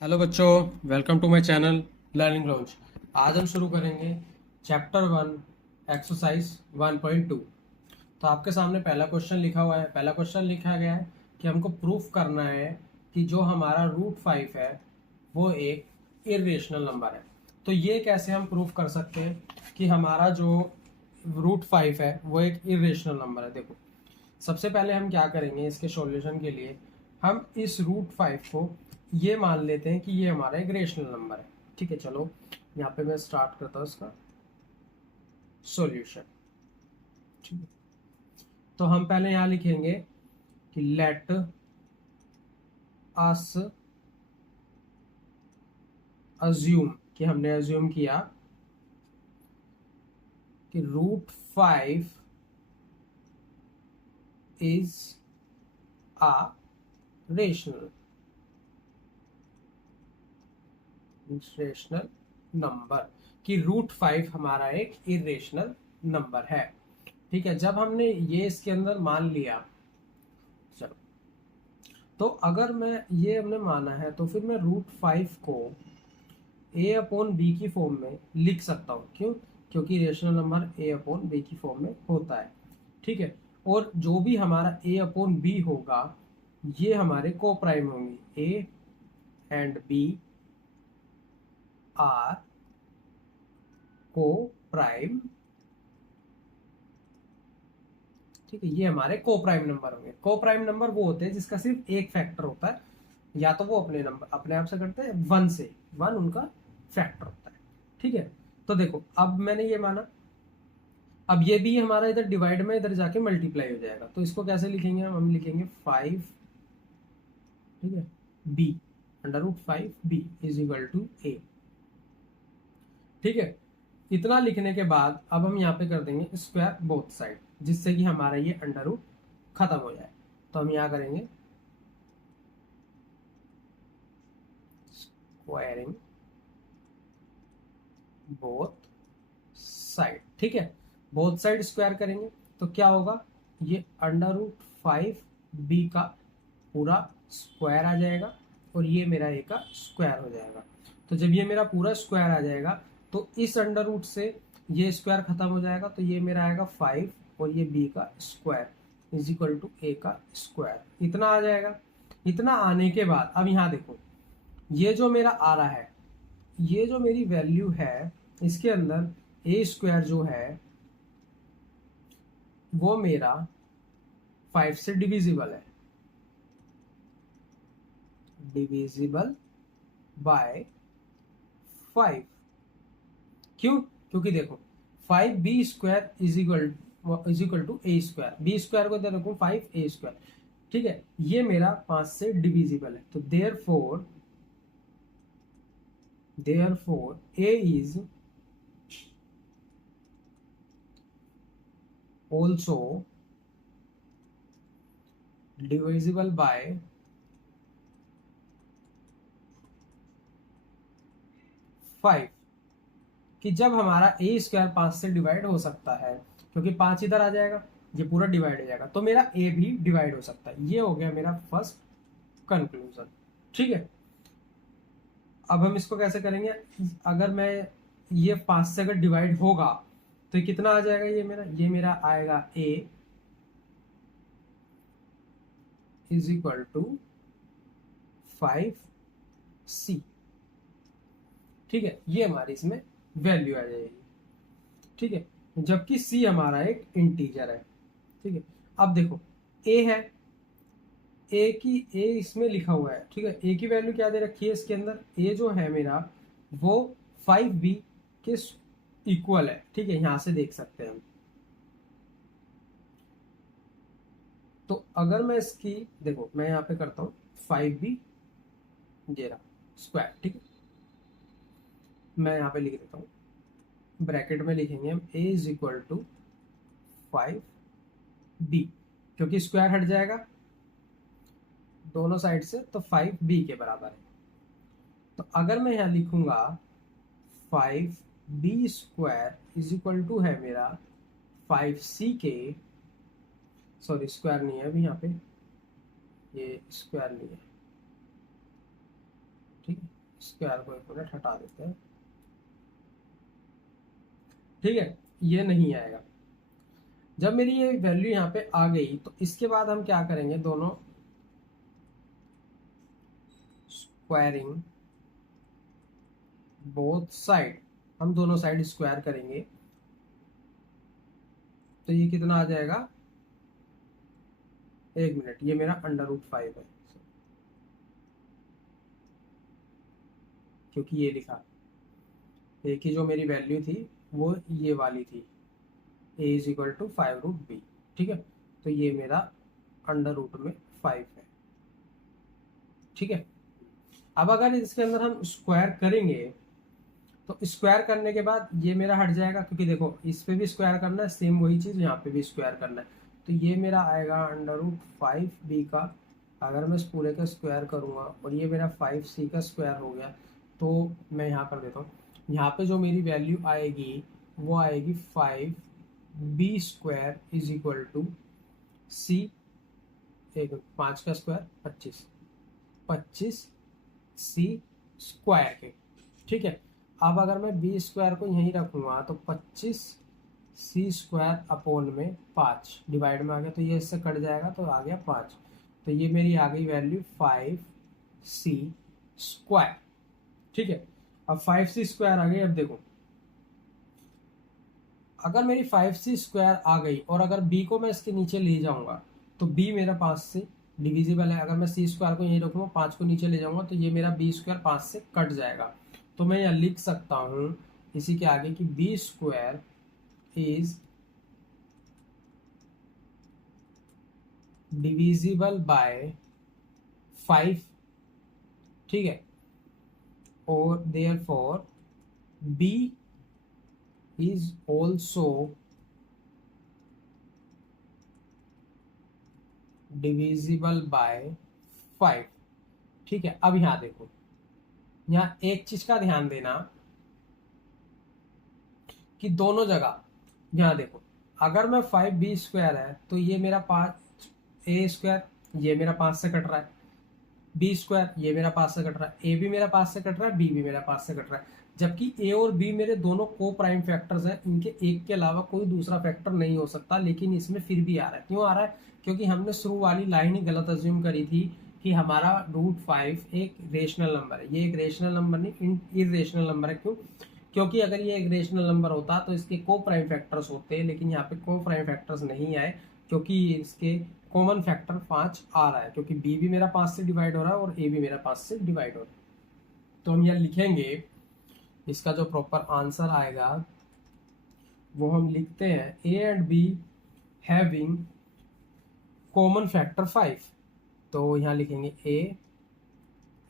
Hello बच्चों, welcome to my channel learning launch. आज हम शुरू करेंगे चैप्टर 1 एक्सरसाइज 1.2। तो आपके सामने पहला क्वेश्चन लिखा हुआ है। पहला क्वेश्चन लिखा गया है कि हमको प्रूफ करना है कि जो हमारा √5 है वो एक इरेशनल नंबर है। तो ये कैसे हम प्रूफ कर सकते हैं कि हमारा जो √5 है वो एक इरेशनल नंबर है। देखो, सबसे पहले हम क्या करेंगे, इसके सॉल्यूशन के लिए हम इस √5 को ये मान लेते हैं कि ये हमारा एक रेशनल नंबर है। ठीक है, चलो यहाँ पे मैं स्टार्ट करता हूँ इसका सॉल्यूशन। ठीक है, तो हम पहले यहाँ लिखेंगे कि लेट अस अज्यूम, कि हमने अज्यूम किया कि √5 is a rational rational number, कि √5 हमारा एक इरेशनल नंबर है। ठीक है, जब हमने ये इसके अंदर मान लिया, चलो, तो अगर मैं ये हमने माना है तो फिर मैं √5 को a/b की फॉर्म में लिख सकता हूँ। क्यों? क्योंकि रेशनल नंबर a/b की फॉर्म में होता है। ठीक है, और जो भी हमारा a/b होगा ये हमारे को प्राइम होंगे। a एंड b आर को प्राइम। ठीक है, ये हमारे को प्राइम नंबर होंगे। को प्राइम नंबर वो होते हैं जिसका सिर्फ एक फैक्टर होता है, या तो वो अपने नंबर अपने आप से करते हैं, वन से, वन उनका फैक्टर होता है। ठीक है, तो देखो अब मैंने ये माना, अब ये भी हमारा इधर डिवाइड में इधर जाके मल्टीप्लाई हो जाएगा। तो इसको कैसे लिखेंगे? हम लिखेंगे 5, ठीक है, B, √5b is equal to A. ठीक है, इतना लिखने के बाद अब हम यहाँ पे कर देंगे स्क्वायर बोथ साइड, जिससे कि हमारा ये अंडर रूट खत्म हो जाए। तो हम यहाँ करेंगे स्क्वायरिंग बोथ साइड। ठीक है, बोथ साइड स्क्वायर करेंगे तो क्या होगा, ये √5b का पूरा स्क्वायर आ जाएगा और ये मेरा a का स्क्वायर हो जाएगा। तो जब ये मेरा पूरा स्क्वायर आ जाएगा तो इस अंडर रूट से ये स्क्वायर खत्म हो जाएगा, तो ये मेरा आएगा 5 और ये b का square is equal to a का स्क्वायर। इतना आ जाएगा। इतना आने के बाद अब यहाँ देखो, ये जो मेरा आ रहा है, ये जो मेरी वैल्यू है, इसके अंदर a² जो है वो मेरा 5 से डिविजिबल है, डिविजिबल बाय 5। क्यों? क्योंकि देखो 5b² is equal to a², b² को इधर रखूं 5a²। ठीक है, ये मेरा 5 से डिविजिबल है, तो therefore a is also divisible by 5। कि जब हमारा a² 5 से डिवाइड हो सकता है, क्योंकि 5 इधर आ जाएगा, ये पूरा डिवाइड हो जाएगा, तो मेरा a भी डिवाइड हो सकता है। ये हो गया मेरा फर्स्ट कंक्लूजन। ठीक है, अब हम इसको कैसे करेंगे? अगर मैं ये 5 से अगर डिवाइड होगा तो ये कितना आ जाएगा? ये मेरा आएगा a is equal to 5c। ठीक है, ये हमारी इसमें वैल्यू आ जाएगी। ठीक है, जबकि c हमारा एक इंटीजर है। ठीक है, अब देखो a है, a इसमें लिखा हुआ है। ठीक है, a की वैल्यू क्या दे रखी है इसके अंदर? a जो है मेरा वो 5b के इक्वल है। ठीक है, यहां से देख सकते हैं हम। तो अगर मैं इसकी, देखो मैं यहाँ पे करता हूँ 5b ये रहा स्क्वायर। ठीक है, मैं यहाँ पे लिख देता हूँ, ब्रैकेट में लिखेंगे हम a is equal to 5b, क्योंकि स्क्वायर हट जाएगा दोनों साइड से, तो 5b के बराबर है। तो अगर मैं यहाँ लिखूंगा 5b² इज इक्वल टू है मेरा 5c के, सॉरी स्क्वायर नहीं है अभी यहाँ पे, ये स्क्वायर नहीं है। ठीक है, स्क्वायर को एक मिनट हटा देते हैं, ठीक है, ये नहीं आएगा। जब मेरी ये वैल्यू यहाँ पे आ गई तो इसके बाद हम क्या करेंगे, दोनों स्क्वायरिंग बोथ साइड, हम दोनों साइड स्क्वायर करेंगे तो ये कितना आ जाएगा, एक मिनट, ये मेरा √5 है क्योंकि ये लिखा, ए की जो मेरी वैल्यू थी वो ये वाली थी, a = 5√b, ठीक है, तो ये मेरा √5 है, ठीक है। अब अगर इसके अंदर हम स्क्वायर करेंगे तो स्क्वायर करने के बाद ये मेरा हट जाएगा, क्योंकि देखो इस पे भी स्क्वायर करना है, सेम वही चीज़ यहाँ पे भी स्क्वायर करना है, तो ये मेरा आएगा √5b का, अगर मैं इस पूरे का स्क्वायर करूँगा और ये मेरा 5c का स्क्वायर हो गया, तो मैं यहाँ कर देता हूँ, यहाँ पे जो मेरी वैल्यू आएगी वो आएगी 5b² = c, एक 5 का स्क्वायर 25, 25c² के, ठीक है। अब अगर मैं b² को यहीं रखूँगा तो 25c² / 5 डिवाइड में आ गया, तो ये इससे कट जाएगा तो आ गया 5, तो ये मेरी आ गई वैल्यू 5c², ठीक है। अब 5c² आ गई। अब देखो अगर मेरी 5c² आ गई और अगर b को मैं इसके नीचे ले जाऊंगा तो b मेरा 5 से डिविजिबल है, अगर मैं c² को यहीं रखूँगा 5 को नीचे ले जाऊंगा तो ये मेरा b² 5 से कट जाएगा, तो मैं यहाँ लिख सकता हूँ इसी के आगे कि b² इज डिविजिबल बाय 5, ठीक है, और therefore b is also divisible by 5, ठीक है। अब यहाँ देखो, यहाँ एक चीज का ध्यान देना कि दोनों जगह, यहाँ देखो अगर मैं 5b² है तो ये मेरा 5a², ये मेरा 5 से कट रहा है, b² ये मेरा 5 से कट रहा है, a भी मेरा 5 से कट रहा है, b भी मेरा 5 से कट रहा है, जबकि a और b मेरे दोनों को प्राइम फैक्टर्स हैं, इनके एक के अलावा कोई दूसरा फैक्टर नहीं हो सकता, लेकिन इसमें फिर भी आ रहा है। क्यों आ रहा है? क्योंकि हमने शुरू वाली लाइन ही गलत अज्यूम करी थी कि हमारा √5 एक रेशनल नंबर है। ये एक रेशनल नंबर नहीं, इरेशनल नंबर है। क्यों? क्योंकि अगर ये एक रेशनल नंबर होता तो इसके को प्राइम फैक्टर्स होते, लेकिन यहाँ पे को प्राइम फैक्टर्स नहीं आए क्योंकि इसके कॉमन फैक्टर 5 आ रहा है, क्योंकि b भी मेरा 5 से डिवाइड हो रहा है और a भी मेरा 5 से डिवाइड हो रहा है। तो हम यहाँ लिखेंगे, इसका जो प्रॉपर आंसर आएगा वो हम लिखते हैं a and b having common factor 5, तो यहाँ लिखेंगे a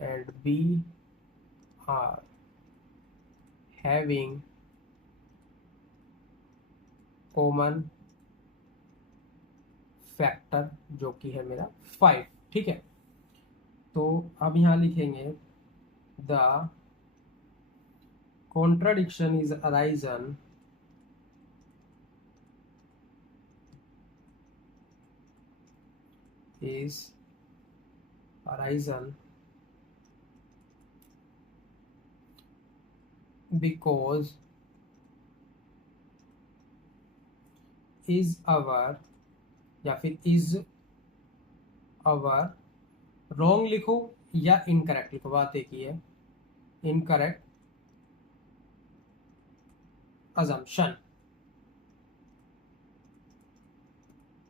and b are having common factor जो कि है मेरा 5, ठीक है। तो अब यहाँ लिखेंगे the contradiction is arisen because is our, या फिर इज अवर रॉन्ग लिखो या इनकरेक्ट लिखो, बात एक ही है, इनकरेक्ट assumption,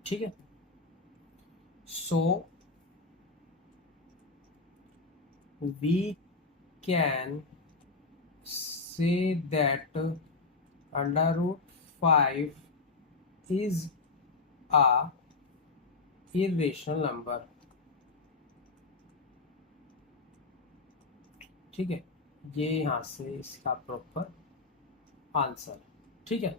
ठीक है। So we can say that √5 is a irrational number, ठीक है। ये यहाँ से इसका प्रॉपर आंसर, ठीक है।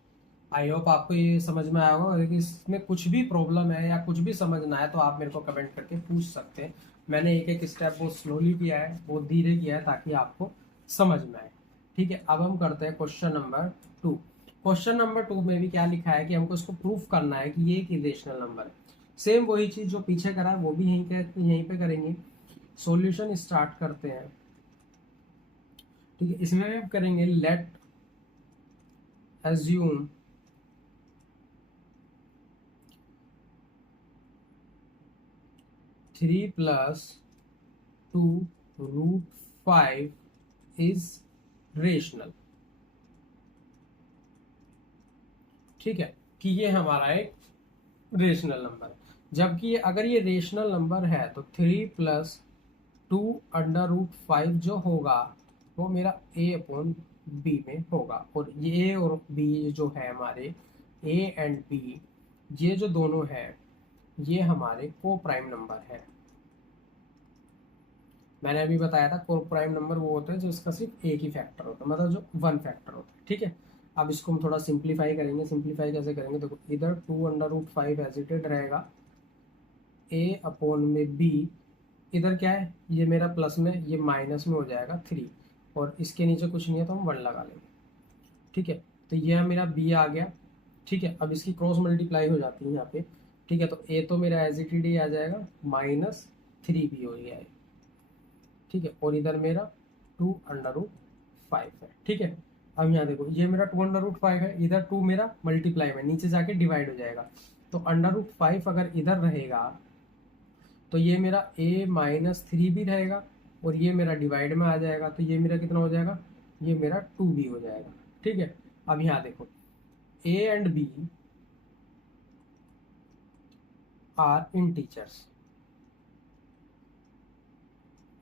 आई होप आपको ये समझ में आया होगा। अगर इसमें कुछ भी प्रॉब्लम है या कुछ भी समझना है तो आप मेरे को कमेंट करके पूछ सकते हैं। मैंने एक एक स्टेप बहुत स्लोली किया है, बहुत धीरे किया है ताकि आपको समझ में आए, ठीक है। अब हम करते हैं क्वेश्चन नंबर 2। क्वेश्चन नंबर 2 में भी क्या लिखा है कि हमको इसको प्रूफ करना है कि ये एक इरेशनल नंबर है। सेम वही चीज जो पीछे करा है वो भी यहीं पे करेंगे। सॉल्यूशन स्टार्ट करते हैं। ठीक है, इसमें हम करेंगे let assume three plus two root five is rational. ठीक है, कि ये हमारा एक रेशनल नंबर है। जबकि अगर ये रेशनल नंबर है तो three plus two under root five जो होगा वो मेरा ए अपॉन बी में होगा। और ये ए और बी जो है हमारे, ए एंड बी, ये जो दोनों है ये हमारे को प्राइम नंबर है। मैंने अभी बताया था को प्राइम नंबर वो होता है जो इसका सिर्फ एक ही फैक्टर होता है, मतलब जो वन फैक्टर होता है। ठीक है, अब इसको हम थोड़ा सिंप्लीफाई करेंगे। सिंप्लीफाई कैसे करेंगे, देखो इधर टू अंडर रूट फाइव एजिटेड रहेगा, ए अपॉन में बी, इधर क्या है ये मेरा प्लस में, ये माइनस में हो जाएगा थ्री, और इसके नीचे कुछ नहीं है तो हम वन लगा लेंगे। ठीक है, तो ये मेरा बी आ गया। ठीक है, अब इसकी क्रॉस मल्टीप्लाई हो जाती है यहाँ पे। ठीक है, तो ए तो मेरा एज इट इज आ जाएगा, माइनस थ्री बी हो गया है। ठीक है, और इधर मेरा टू अंडर रूट फाइव है। ठीक है, अब यहाँ देखो ये मेरा टू अंडर रूट फाइव है, इधर टू मेरा मल्टीप्लाई में नीचे जाके डिवाइड हो जाएगा। तो अंडर रूट फाइव अगर इधर रहेगा तो ये मेरा a माइनस थ्री भी रहेगा, और ये मेरा डिवाइड में आ जाएगा, तो ये मेरा कितना हो जाएगा, ये मेरा टू भी हो जाएगा। ठीक है, अब यहाँ देखो a and b are integers,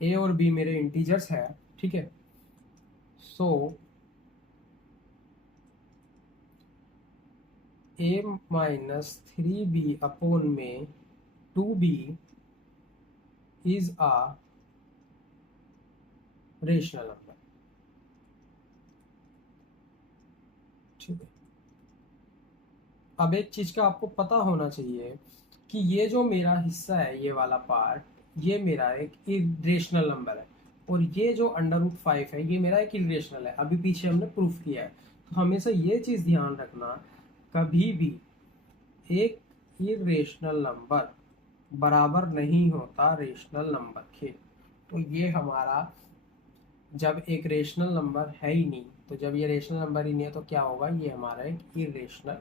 a और b मेरे इंटीजर्स है। ठीक है, so a minus three B upon में two B is a rational number. ठीक है, अब एक चीज का आपको पता होना चाहिए कि ये जो मेरा हिस्सा है, ये वाला पार्ट, ये मेरा एक इरेशनल नंबर है, और ये जो अंडर रूट फाइव है ये मेरा एक इरेशनल है। अभी पीछे हमने प्रूफ किया है। तो हमेशा ये चीज ध्यान रखना, कभी भी एक इरेशनल नंबर बराबर नहीं होता रेशनल नंबर के। तो ये हमारा जब एक रेशनल नंबर है ही नहीं, तो जब ये रेशनल नंबर ही नहीं है तो क्या होगा, ये हमारा एक इरेशनल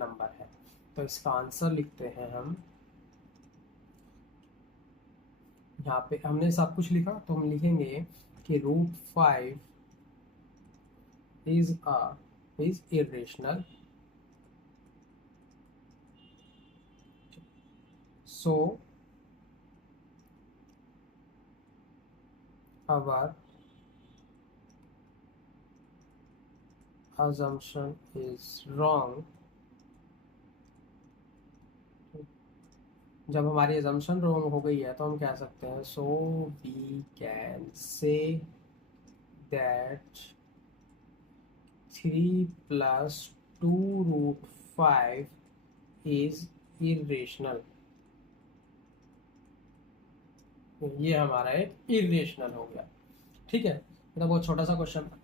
नंबर है। तो इसका आंसर लिखते हैं हम, यहाँ पे हमने सब कुछ लिखा तो हम लिखेंगे कि root five is irrational, so our assumption is wrong। जब हमारी assumption wrong हो गई है तो हम कह सकते हैं so we can say that 3 plus 2 root 5 is irrational। ये हमारा एक irrational हो गया। ठीक है, ये तो बहुत छोटा सा क्वेश्चन था।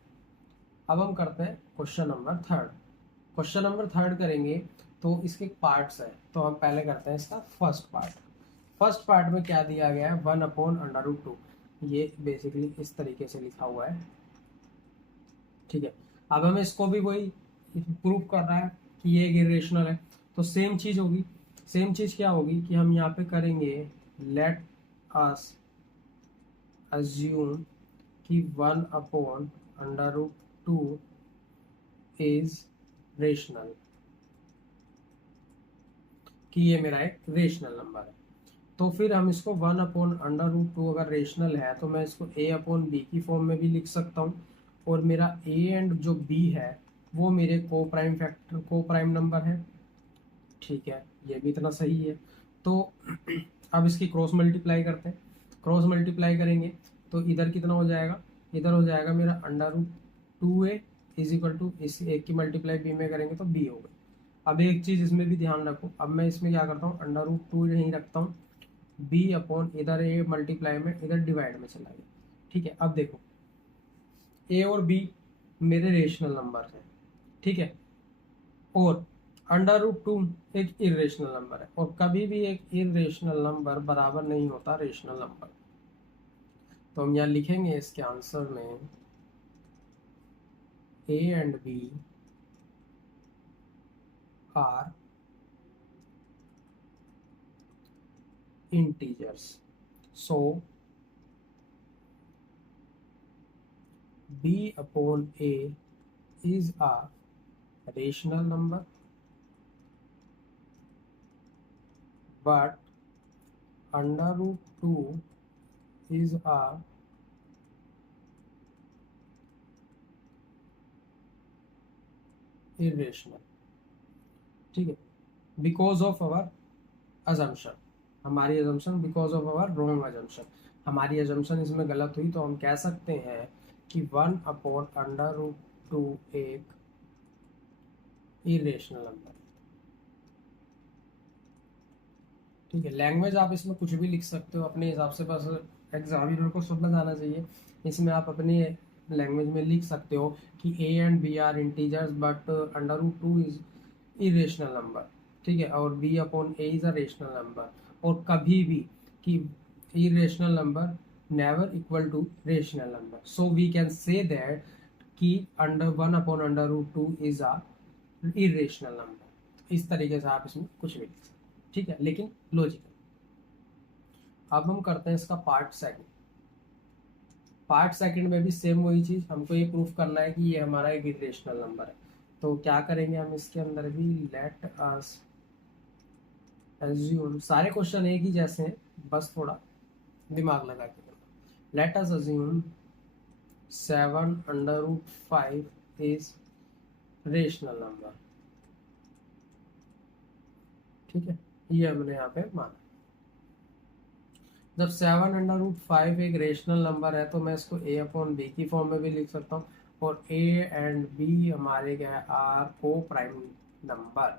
अब हम करते हैं question number third. Question number third करेंगे तो इसके पार्ट्स हैं, तो हम पहले करते हैं इसका फर्स्ट पार्ट। फर्स्ट पार्ट में क्या दिया गया है, one upon under root two, ये बेसिकली इस तरीके से लिखा हुआ है। ठीक है, अब हमें इसको भी वही प्रूफ करना है कि ये एक इरेशनल है, तो सेम चीज होगी। सेम चीज क्या होगी कि हम यहाँ पे करेंगे लेट अस अज्यूम कि one upon under root two is rational, कि ये मेरा एक रेशनल नंबर है। तो फिर हम इसको one upon under root two अगर रेशनल है तो मैं इसको a अपॉन बी की फॉर्म में भी लिख सकता हूँ, और मेरा a एंड जो b है वो मेरे को प्राइम फैक्टर, को प्राइम नंबर है। ठीक है, ये भी इतना सही है। तो अब इसकी क्रॉस मल्टीप्लाई करते हैं। क्रॉस मल्टीप्लाई करेंगे तो इधर कितना हो जाएगा, इधर हो जाएगा मेरा under root two a is equal to, इस एक की मल्टीप्लाई बी में करेंगे तो बी हो गई। अब एक चीज इसमें भी ध्यान रखो, अब मैं इसमें क्या करता हूँ, अंडर रूट टू नहीं रखता हूँ, बी अपॉन इधर ए मल्टीप्लाई में इधर डिवाइड में चला गया। ठीक है, अब देखो ए और बी मेरे रेशनल नंबर हैं। ठीक है, और अंडर रूट टू एक इरेशनल नंबर है, और कभी भी एक इरेशनल नंबर बराबर नहीं होता रेशनल नंबर। तो हम यहाँ लिखेंगे इसके आंसर में A and B are integers, so B upon A is a rational number, but under root 2 is a irrational. ठीक है, बिकॉज ऑफ आवर अजम्पशन, हमारी assumption because of our wrong assumption, हमारी अजम्पशन इसमें गलत हुई, तो हम कह सकते हैं कि 1 अपॉन अंडर रूट 2 एक इरेशनल नंबर। ठीक है, लैंग्वेज आप इसमें कुछ भी लिख सकते हो अपने हिसाब से, बस एग्जामिनर को समझ आना चाहिए। इसमें आप अपनी लैंग्वेज में लिख सकते हो कि A and B are integers but under root 2 is irrational number. ठीक है, और B upon A is a rational number, और कभी भी कि irrational number never equal to rational number, so we can say that कि under 1 upon under root 2 is a irrational number. इस तरीके से आप इसमें कुछ भी लिख सकते हैं। ठीक है, लेकिन लॉजिकल। अब हम करते हैं इसका पार्ट सेकंड। पार्ट सेकंड में भी सेम वही चीज, हमको ये प्रूफ करना है कि ये हमारा एक इरेशनल नंबर है। तो क्या करेंगे हम इसके अंदर भी, लेट अस अज्यूम, सारे क्वेश्चन एक ही जैसे हैं, बस थोड़ा दिमाग लगा के करना। Let us assume 7 under root 5 is rational number. ठीक है, ये हमने यहाँ पे माना। जब 7 अंडर रूट 5 एक रेशनल नंबर है, तो मैं इसको A अपॉन बी की फॉर्म में भी लिख सकता हूँ, और A एंड B हमारे क्या है, आर को प्राइम नंबर।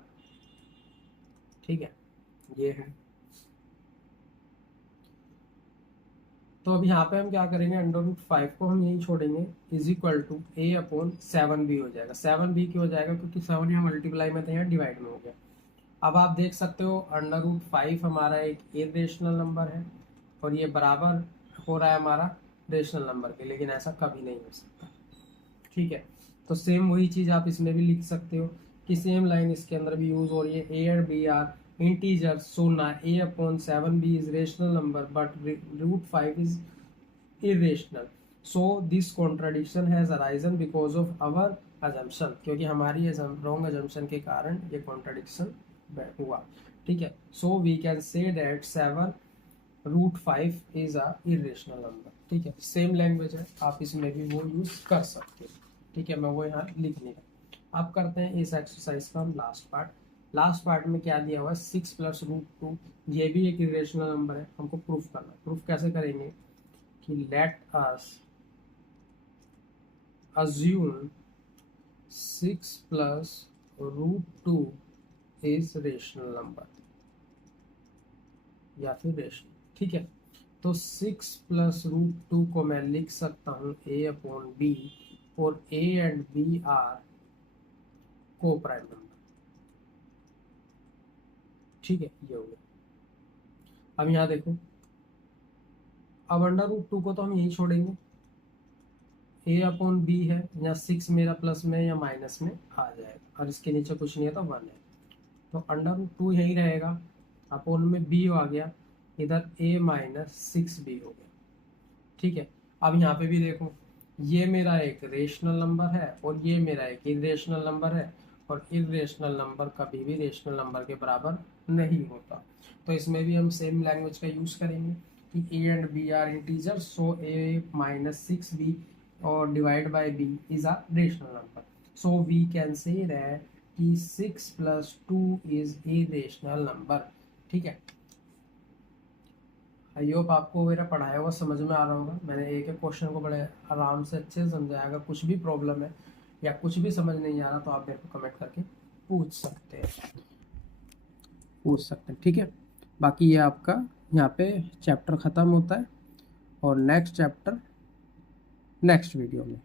ठीक है, ये है। तो अब यहाँ पे हम क्या करेंगे, अंडर रूट 5 को हम यही छोड़ेंगे, is equal to A upon 7B हो जाएगा। 7B क्यों हो जाएगा, क्योंकि 7 यहाँ मल्टीप्लाई में था, यहाँ डिवाइड में हो गया। अब आप देख सकते हो अंडर रूट 5 हमारा एक इरेशनल नंबर है, और ये बराबर हो रहा है हमारा रेशनल नंबर के, लेकिन ऐसा कभी नहीं हो सकता। ठीक है, तो सेम वही चीज़ आप इसमें भी लिख सकते हो कि सेम लाइन इसके अंदर भी यूज हो रही है। A और B आर इंटीजर, सो ना A upon 7B is rational number but root 5 is irrational, so this contradiction has arisen because of our assumption, क्योंकि हमारी wrong assumption के कारण ये contradiction हुआ। ठीक है, so we can say that 7 root 5 is a irrational number। ठीक है, सेम लैंग्वेज है, आप इसमें भी वो यूज कर सकते हो। ठीक है, मैं वो यहाँ लिख नहीं रहा। अब करते हैं इस एक्सरसाइज का हम लास्ट पार्ट। लास्ट पार्ट में क्या दिया हुआ है, 6 प्लस रूट 2, ये भी एक इरेशनल नंबर है, हमको प्रूफ करना है। प्रूफ कैसे करेंगे कि let us assume 6 plus root 2 is rational number, या फिर रेशनल। ठीक है, तो 6 प्लस रूट 2 को मैं लिख सकता हूँ A अपॉन B, और A एंड B आर को प्राइम नंबर। ठीक है, ये हो गया। अब यहाँ देखो, अब अंडर रूट 2 को तो हम यही छोड़ेंगे, A अपॉन B है, यहाँ 6 मेरा प्लस में या माइनस में आ जाएगा, और इसके नीचे कुछ नहीं है तो 1 है, तो अंडर रूट 2 यही रहेगा, अपॉन में B आ गया, इधर A माइनस 6B हो गया। ठीक है, अब यहाँ पे भी देखो, ये मेरा एक रेशनल नंबर है और ये मेरा एक इरेशनल नंबर है, और इरेशनल नंबर कभी भी रेशनल नंबर के बराबर नहीं होता। तो इसमें भी हम सेम लैंग्वेज का यूज करेंगे कि A and B are integer, so A minus 6B और divide by B is a rational number, so we can say that कि 6 plus 2 is a rational number. ठीक है, आई होप आपको मेरा पढ़ाया हुआ समझ में आ रहा होगा। मैंने एक एक क्वेश्चन को बड़े आराम से अच्छे से समझाया। अगर कुछ भी प्रॉब्लम है या कुछ भी समझ नहीं आ रहा तो आप मेरे को कमेंट करके पूछ सकते हैं। ठीक है, बाकी ये आपका यहाँ पे चैप्टर ख़त्म होता है, और नेक्स्ट चैप्टर नेक्स्ट वीडियो में।